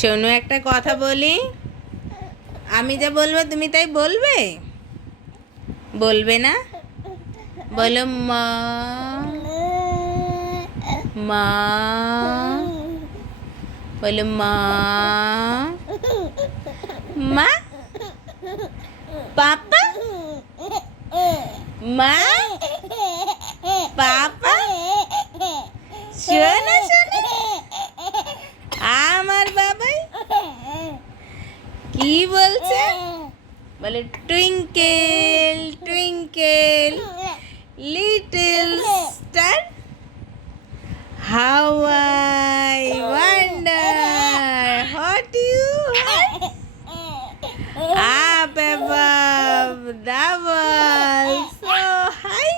শোনো, একটা কথা বলি। আমি যা বলব, তুমি তাই বলবে? বলবে না? বলো, মা। মা। বলো, মা। মা? পাপা? মা? পাপা? শোনো শোনো আমার বাবাই কি বলছে? বলে twinkle twinkle little star how I wonder what you above the world, so high,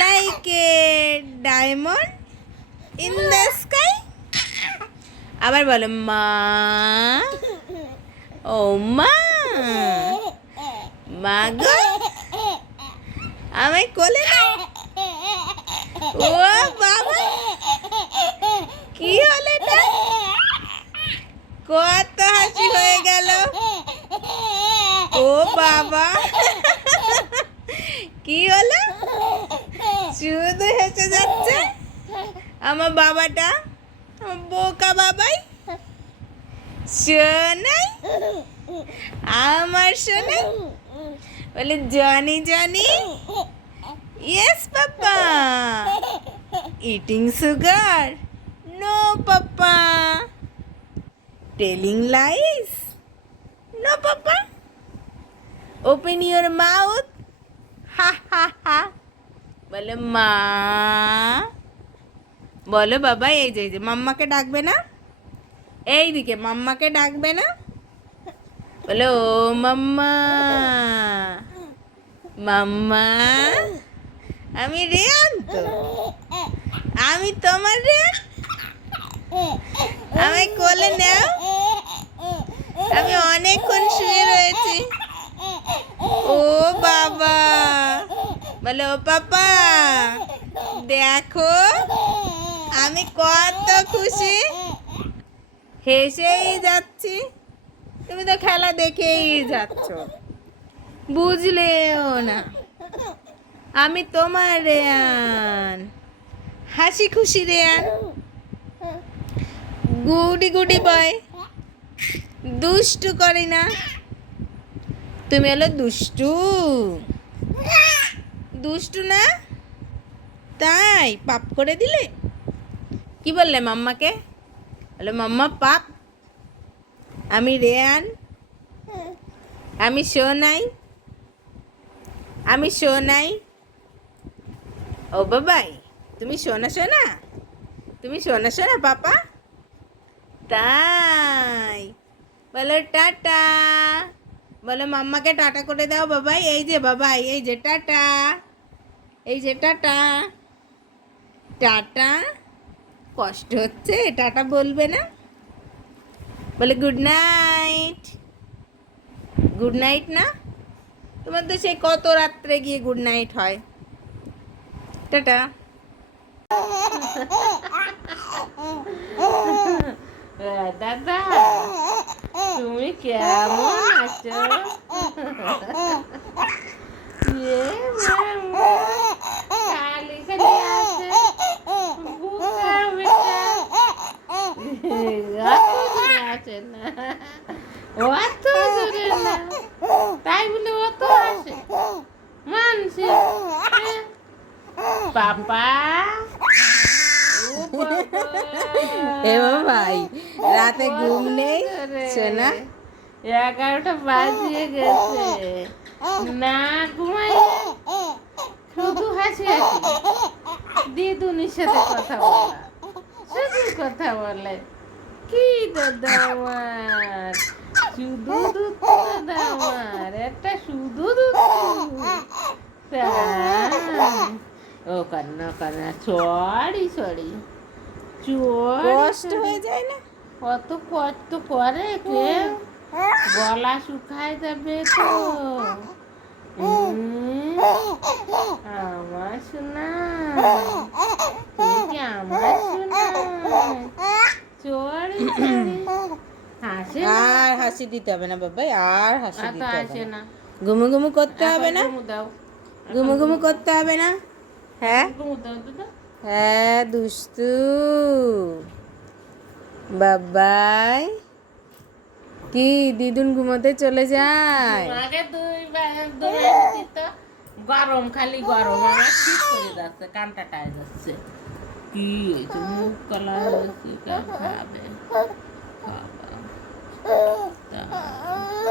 like a diamond in the sky. আবার বলো, মা ও মা! মা গো! আমায় কোলে। ও বাবা! কি হলো এটা? কত হাসি হয়ে গেল। ও বাবা! কি হলো? শুধু হেসে যাচ্ছে। আমার বাবাটা? বোকা বাবাই? শোনাই? আমার শোনাই? বলে, Johnny Johnny? Yes papa eating sugar no papa telling lies no papa open your mouth ha ha ha বলে মা বলো বাবা এই যে মাম্মাকে ডাকবে না এই দিকে মাম্মাকে ডাকবে না? বলে, ও মাম্মা মাম্মা, আমি রেয়ান তো আমি তোমার রেয়ান আমি কোলে নাও। আমি অনেকক্ষণ শুয়ে রয়েছি। ও বাবা। বলে পাপা, দেখো, আমি কত খুশি। হেসেই যাচ্ছি। তুমি তো খেলা দেখেই যাচ্ছ। বুঝলেও না। আমি তোমার রেয়ান। হাসি খুশি রেয়ান। গুডি গুডি বয়। দুষ্টু করি না। তুমি হলো দুষ্টু। দুষ্টু না? তাই, পাপ করে দিলে? কি বললে মাম্মাকে? বলে মাম্মা, পাপ? আমি রেয়ান। আমি সোনাই। আমি সোনাই। ও বাবাই, তুমি সোনা সোনা? তুমি সোনা সোনা, পাপা? তাই। বলো, টাটা। বলো, মাম্মাকে টাটা করে দাও, বাবাই। এই যে, বাবাই, এই যে, টাটা। এই যে, টাটা। টাটা। কষ্ট হচ্ছে টাটা বলবে না। বলে, গুড নাইট। গুড নাইট না? তোমার তো সেই কত রাত্রে গিয়ে গুড নাইট হয়। টাটা। দাদা তুমি কেমন আছো এ বাবা, খালি খালি আছে বোকা বেটা অত না। অত দূরে না। তাই বলে অত আসে মানছে। পাপা। এ ভাই রাতে ঘুম নেই? শোনা। এগারোটা বাজিয়ে গেছে। না ঘুমাই শুধু হাসি হাসি। দিদুনির সাথে কথা বলা। শুধু কথা বলে। কি দাদা আমার শুধু দুধ দাদা আমার একটা শুধু দুধ। ও কান্না কান্না সরি সরি কষ্ট হয়ে যায় না? কত কষ্ট করে কেউ গলা শুকায় যাবে তো। আমার শোনা তুমি কি আমার শোনা চড়ি চড়ি হাসে আর হাসি দিতে হবে না বাবাই আর হাসি দিতে হবে না। ঘুমু ঘুমু করতে হবে না? ঘুমু ঘুমু করতে হবে না? হ্যাঁ? হ্যাঁ দুষ্টু। বাবাই কি দিদুন ঘুমোতে চলে যায়? আগে দুই বা- দুই এসেছি গরম খালি গরম। আমার শীত করে যাচ্ছে কানটা টায় যাচ্ছে কি হয়েছে? মুখ কলা হয়েছে খাবে খাবা Tá.